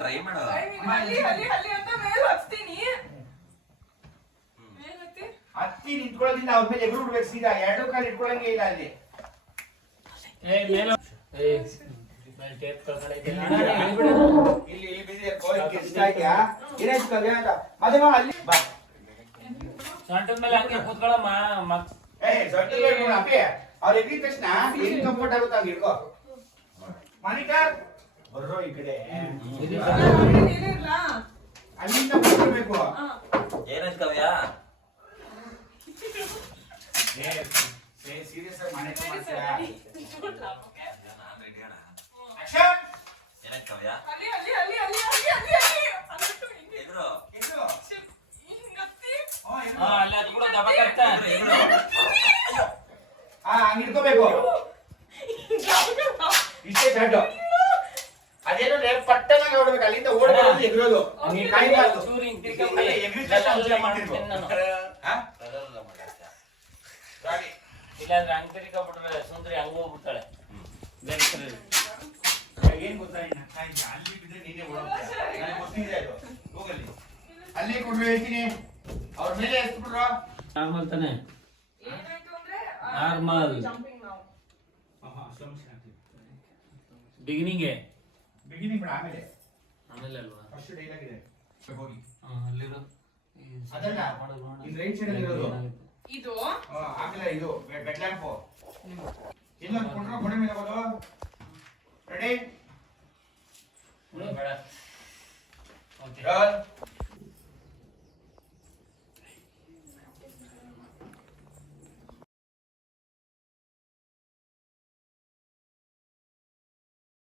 Try ಮಾಡು. ಅಲ್ಲಿ ಅಂತ ಮೇಲೆ ಹಚ್ತೀನಿ. ಹತ್ತಿ ನಿಂತ್ಕೊಳ್ಳೋದಿಲ್ಲ, ಅವ್ರ ಮೇಲೆ ಎಗರು ಬಿಡ್ಬೇಕು ಸೀದಾ. ಎರಡು ಕಾಲು ಇಟ್ಕೊಳ್ಳಂಗೆ ಇಲ್ಲ ಅಲ್ಲಿ. ಇಲ್ಲಿ ಬಿದ್ದಿದೆ ಏನಾಯ್ತು ಕವ್ಯ ಅಂತ ಮದುವೆ ಅಲ್ಲಿ ಬಾ. ಸೊಂಟದ ಮೇಲೆ ಹಂಗೆ ಕೂತ್ಕೊಳ್ಳಮ್ಮ. ಸೊಂಟದ ಮೇಲೆ ನೋಡು ಅಪ್ಪಿ, ಅವ್ರು ಎಗ್ರಿದ ತಕ್ಷಣ ಹೆಂಗ್ ಕಂಫರ್ಟ್ ಆಗುತ್ತೆ ಹಂಗೆ ಇಟ್ಕೋ. ಮಾನಿಕರ್ ಬರ್ರೋ ಈ ಕಡೆ. ಅಲ್ಲಿಂದ ಬರ್ಬೇಕು. ಏನಾಯ್ತು ಕವ್ಯ? ಸೀರಿಯಸ್ ಆಗಿ ಮನೆ ಮಾಡ್ತೀರಾ? ಏನಾಯ್ತು ಕವ್ಯ? ಎದುರು ಅಲ್ಲಿ ಅದು ಕೂಡ ದಬಾಕತ್ತ. ಹಂಗ ಇಟ್ಕೋಬೇಕು. ಇಷ್ಟೇ ಚಾಟು. ಅದೇನೋ ಪಟ್ಟನಾಗ ಓಡ್ಬೇಕು, ಅಲ್ಲಿಂದ ಓಡಬೇಕು ಎಗ್ರೋದು. ಕಾಯ್ಬಾರ್ದು. ಇಲ್ಲಾಂದ್ರೆ ಹಂಗ್ ತಿರ್ಕೊಂಡ್ಬಿಟ್ರೆ ಸುಂದ್ರಿ ಹಂಗ ಹೋಗ್ಬಿಡ್ತಾಳೆ. ಏನ್ ಗೊತ್ತಾ, ಅಲ್ಲಿ ಬಿದ್ರೆ ನೀನೇ ಓಡೋಗ್ತೀಯ. ಗೊತ್ತಿದೆ ಅದು. ಹೋಗಲ್ಲಿ ಅಲ್ಲೇ ಕೊಡ್ರು ಹೇಳ್ತೀನಿ. ಅವ್ರ ಮೇಲೆ ಎಸ್ಬಿಟ್ರು. ನಾರ್ಮಲ್ ತಾನೆ? ನಾರ್ಮಲ್ ಬಿಗಿನಿಂಗ್ ಬಿಗಿನಿಂಗ್ ಬಿಡ, ಆಮೇಲೆ ಆಮೇಲೆ ಅಲ್ವಾ? ಫಸ್ಟ್ ಡೈಲಾಗ್ ಇದೆ. ಹೋಗಿ ಅಲ್ಲಿರೋ ಅದಲ್ಲ, ಇದು ರೈಟ್ ಸೈಡ್ ಅಲ್ಲಿ ಇರೋದು ಇದು. ಆಗಲ್ಲ, ಇದು ಬೆಡ್ ಲ್ಯಾಂಪ್. ಇನ್ನೊಂದು ಕೊಡ್ರು, ಗೋಡೆ ಮೇಲೆ ಹೋಗೋದು. ರೆಡಿ? ಬೇಡ. ಓಕೆ.